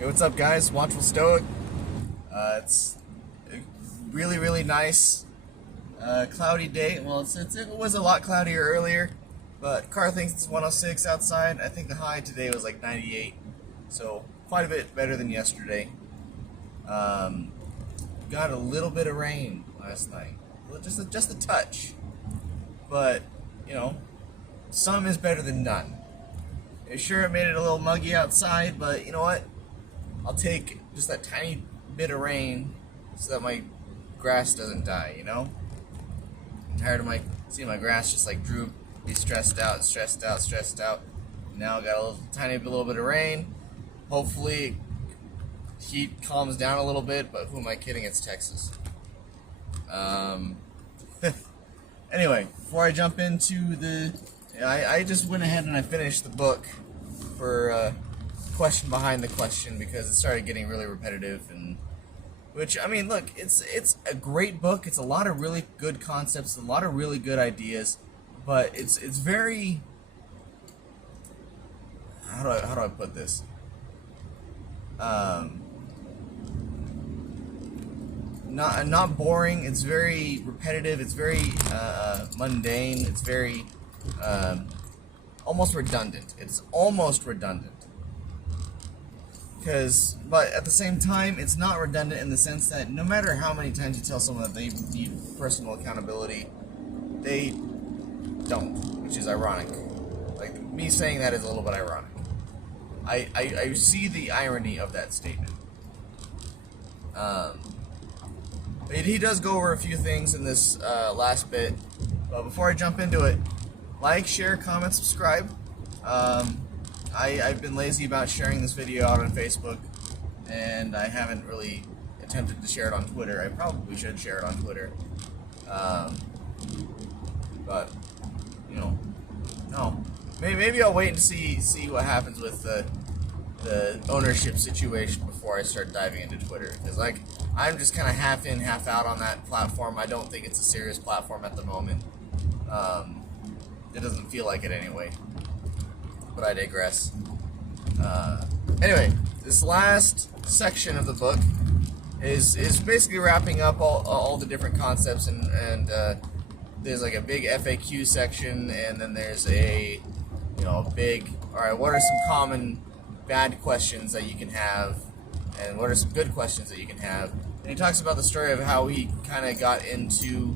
Hey, what's up, guys? Watchful Stoic. It's a really nice cloudy day. Well, it was a lot cloudier earlier, but Car thinks it's 106 outside. I think the high today was like 98, so quite a bit better than yesterday. Got a little bit of rain last night, just a touch, but you know, some is better than none. Sure, it made it a little muggy outside, but you know what? I'll take just that tiny bit of rain so that my grass doesn't die, you know? I'm tired of seeing my grass just like droop, be stressed out. Now I got a little bit of rain. Hopefully heat calms down a little bit, but who am I kidding? It's Texas. Anyway, before I jump into I just went ahead and I finished the book for question behind the question because it started getting really repetitive, and which, I mean, look, it's a great book. It's a lot of really good concepts, a lot of really good ideas, but it's very, how do I put this? Not boring. It's very repetitive. It's very mundane. It's very almost redundant. It's almost redundant. But at the same time, it's not redundant in the sense that no matter how many times you tell someone that they need personal accountability, they don't, which is ironic. Like, me saying that is a little bit ironic. I see the irony of that statement. He does go over a few things in this last bit, but before I jump into it, like, share, comment, subscribe. I've been lazy about sharing this video out on Facebook, and I haven't really attempted to share it on Twitter. I probably should share it on Twitter. But, you know, no. Maybe I'll wait and see what happens with the ownership situation before I start diving into Twitter. Because, like, I'm just kind of half in, half out on that platform. I don't think it's a serious platform at the moment. It doesn't feel like it anyway. But I digress. Anyway, this last section of the book is basically wrapping up all the different concepts, and there's like a big FAQ section, and then there's a big, alright, what are some common bad questions that you can have, and what are some good questions that you can have. And he talks about the story of how he kind of got into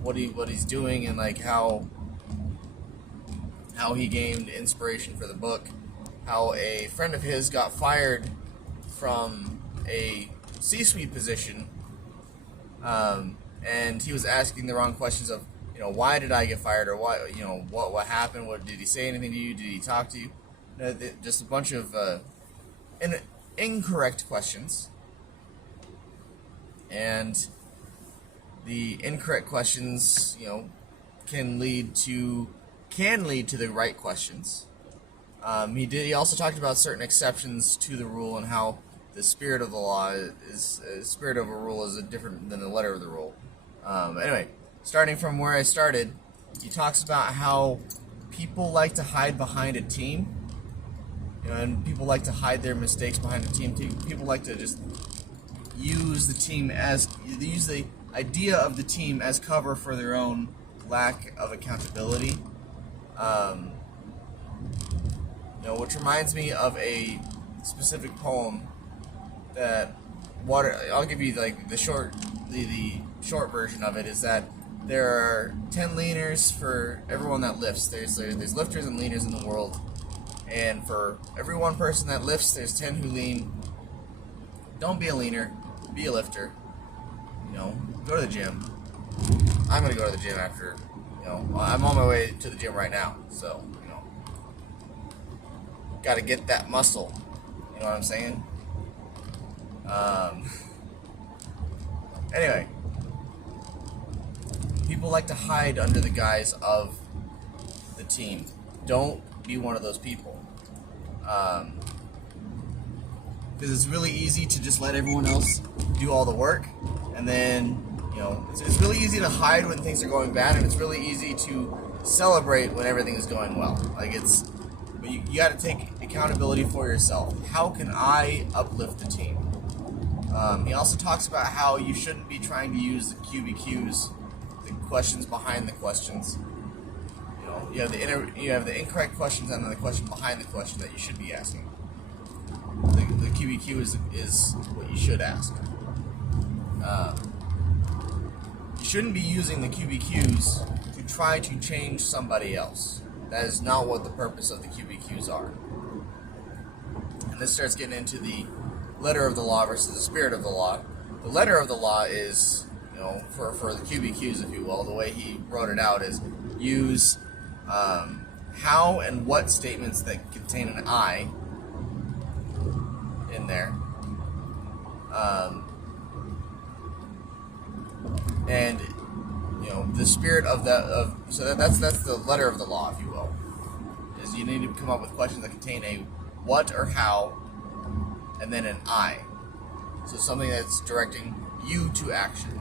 what he's doing, and like how he gained inspiration for the book, how a friend of his got fired from a C-suite position, and he was asking the wrong questions of, why did I get fired, or why, what happened, what did he say anything to you, did he talk to you, just a bunch of incorrect questions, and the incorrect questions, can lead to the right questions. He also talked about certain exceptions to the rule and how the spirit of the law spirit of a rule is different than the letter of the rule. Anyway, starting from where I started, he talks about how people like to hide behind a team, and people like to hide their mistakes behind a team. People like to just use the idea of the team as cover for their own lack of accountability. Which reminds me of a specific poem that I'll give you like the short version of it is that there are 10 leaners for everyone that lifts. There's lifters and leaners in the world, and for every one person that lifts, there's 10 who lean. Don't be a leaner, be a lifter. Go to the gym. I'm gonna go to the gym after. I'm on my way to the gym right now, so got to get that muscle. You know what I'm saying? Anyway, people like to hide under the guise of the team. Don't be one of those people. Because it's really easy to just let everyone else do all the work, and then it's really easy to hide when things are going bad, and it's really easy to celebrate when everything is going well. Like, but you got to take accountability for yourself. How can I uplift the team? He also talks about how you shouldn't be trying to use the QBQs, the questions behind the questions. You have the incorrect questions and then the question behind the question that you should be asking. The QBQ is what you should ask. You shouldn't be using the QBQs to try to change somebody else. That is not what the purpose of the QBQs are. And this starts getting into the letter of the law versus the spirit of the law. The letter of the law is, for the QBQs, if you will, the way he wrote it out is use how and what statements that contain an I in there. And the spirit of that's the letter of the law, if you will, is you need to come up with questions that contain a what or how and then an I, so something that's directing you to action.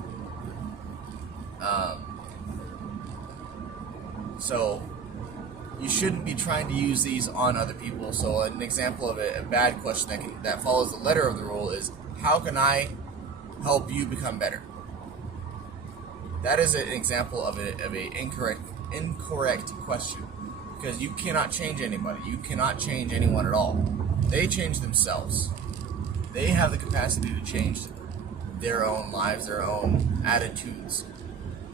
So you shouldn't be trying to use these on other people. So an example of a bad question that follows the letter of the rule is, how can I help you become better? That is an example of a incorrect question, because you cannot change anybody. You cannot change anyone at all. They change themselves. They have the capacity to change their own lives, their own attitudes,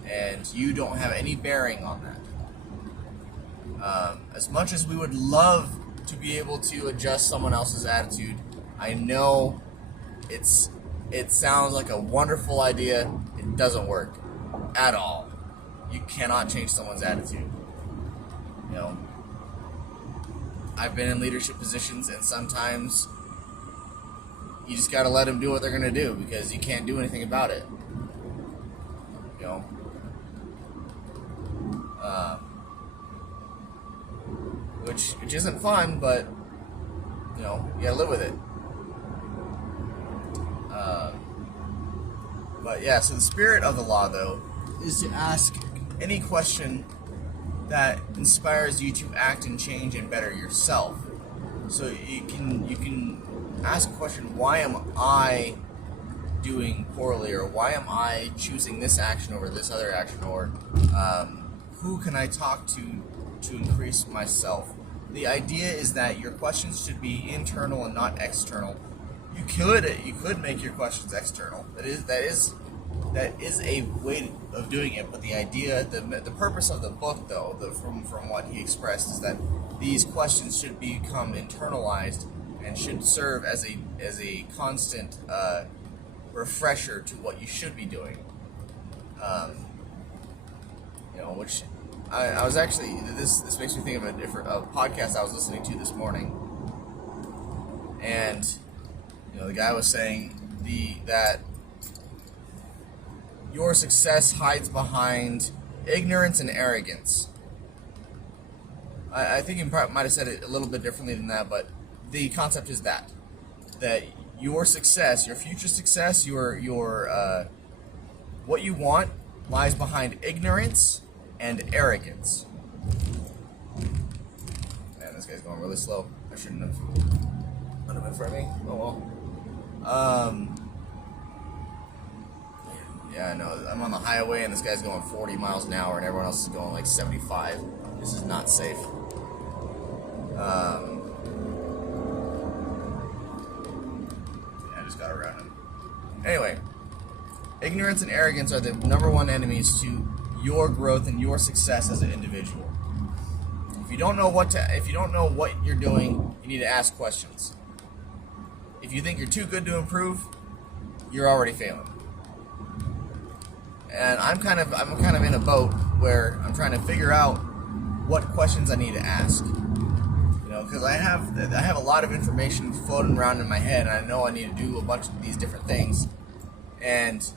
and you don't have any bearing on that. As much as we would love to be able to adjust someone else's attitude, I know it sounds like a wonderful idea. It doesn't work at all. You cannot change someone's attitude. I've been in leadership positions, and sometimes you just got to let them do what they're going to do, because you can't do anything about it. Which isn't fun, but you gotta live with it. But yeah, so the spirit of the law, though, is to ask any question that inspires you to act and change and better yourself. So you can ask a question: why am I doing poorly, or why am I choosing this action over this other action, or who can I talk to increase myself? The idea is that your questions should be internal and not external. You could make your questions external. That is a way of doing it. But the idea, the purpose of the book, though, from what he expressed, is that these questions should become internalized and should serve as a constant refresher to what you should be doing. Which I was actually, this makes me think of a podcast I was listening to this morning, and the guy was saying that your success hides behind ignorance and arrogance. I think he might have said it a little bit differently than that, but the concept is that your success, your future success, your what you want lies behind ignorance and arrogance. Man, this guy's going really slow. I shouldn't have put him in front of me. Oh well. Yeah, I know. I'm on the highway and this guy's going 40 miles an hour and everyone else is going like 75. This is not safe. I just got around him. Anyway, ignorance and arrogance are the number one enemies to your growth and your success as an individual. If you don't know what you're doing, you need to ask questions. If you think you're too good to improve, you're already failing. And I'm kind of in a boat where I'm trying to figure out what questions I need to ask. Because I have a lot of information floating around in my head, and I know I need to do a bunch of these different things. And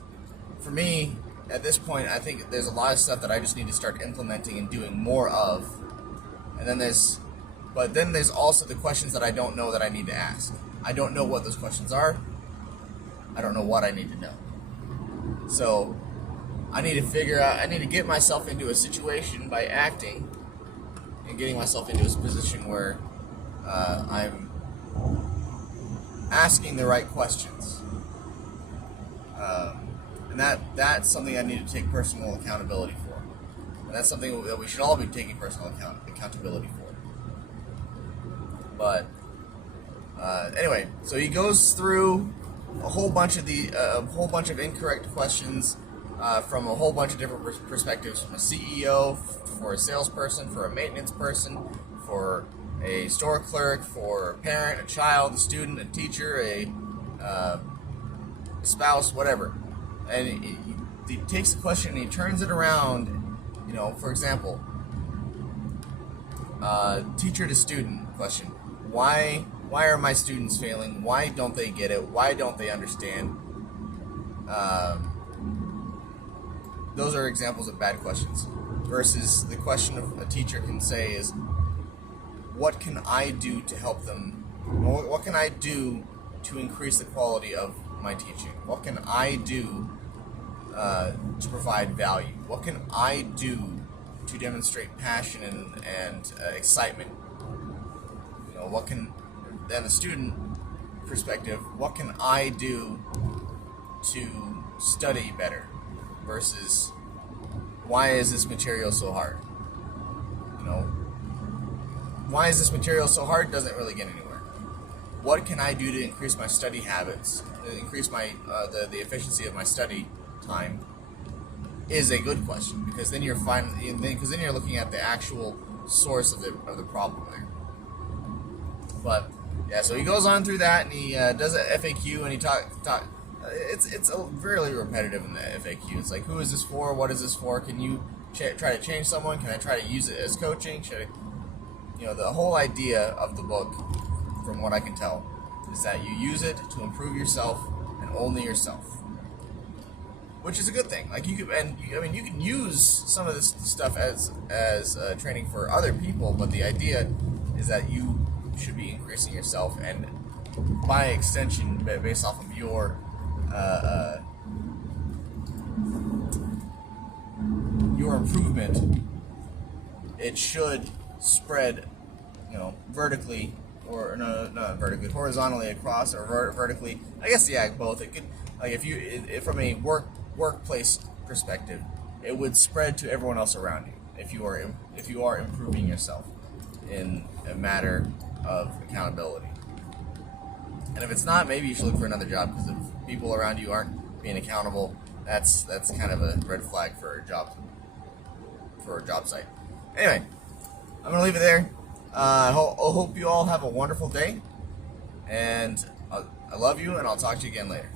for me, at this point, I think there's a lot of stuff that I just need to start implementing and doing more of. And then there's also the questions that I don't know that I need to ask. I don't know what those questions are. I don't know what I need to know. So I need to get myself into a situation by acting and getting myself into a position where I'm asking the right questions. And that's something I need to take personal accountability for. And that's something that we should all be taking personal accountability for. But anyway, so he goes through a whole bunch of incorrect questions from a whole bunch of different perspectives, from a CEO, for a salesperson, for a maintenance person, for a store clerk, for a parent, a child, a student, a teacher, a spouse, whatever. And he takes the question and he turns it around. You know, for example, teacher to student question: Why are my students failing? Why don't they get it? Why don't they understand? Those are examples of bad questions. Versus the question of a teacher can say is, what can I do to help them? What can I do to increase the quality of my teaching? What can I do to provide value? What can I do to demonstrate passion and excitement? You know, what can, then the student perspective, what can I do to study better? Versus, why is this material so hard? You know, why is this material so hard doesn't really get anywhere. What can I do to increase my study habits, increase my the efficiency of my study time, is a good question, because then you're looking at the actual source of the problem there. But yeah, so he goes on through that and he does an FAQ and he talk. It's really repetitive in the FAQ. It's like, who is this for? What is this for? Can you try to change someone? Can I try to use it as coaching? Should I, you know, the whole idea of the book, from what I can tell, is that you use it to improve yourself and only yourself, which is a good thing. Like, you can use some of this stuff as training for other people, but the idea is that you should be increasing yourself, and by extension, based off of your improvement, it should spread, you know, vertically, or no, not vertically, horizontally across, or vertically. I guess, yeah, both. It could, like, if from a workplace perspective, it would spread to everyone else around you if you are improving yourself in a matter of accountability. And if it's not, maybe you should look for another job, because if people around you aren't being accountable, that's kind of a red flag for a job site. Anyway, I'm gonna leave it there. I hope you all have a wonderful day, and I love you, and I'll talk to you again later.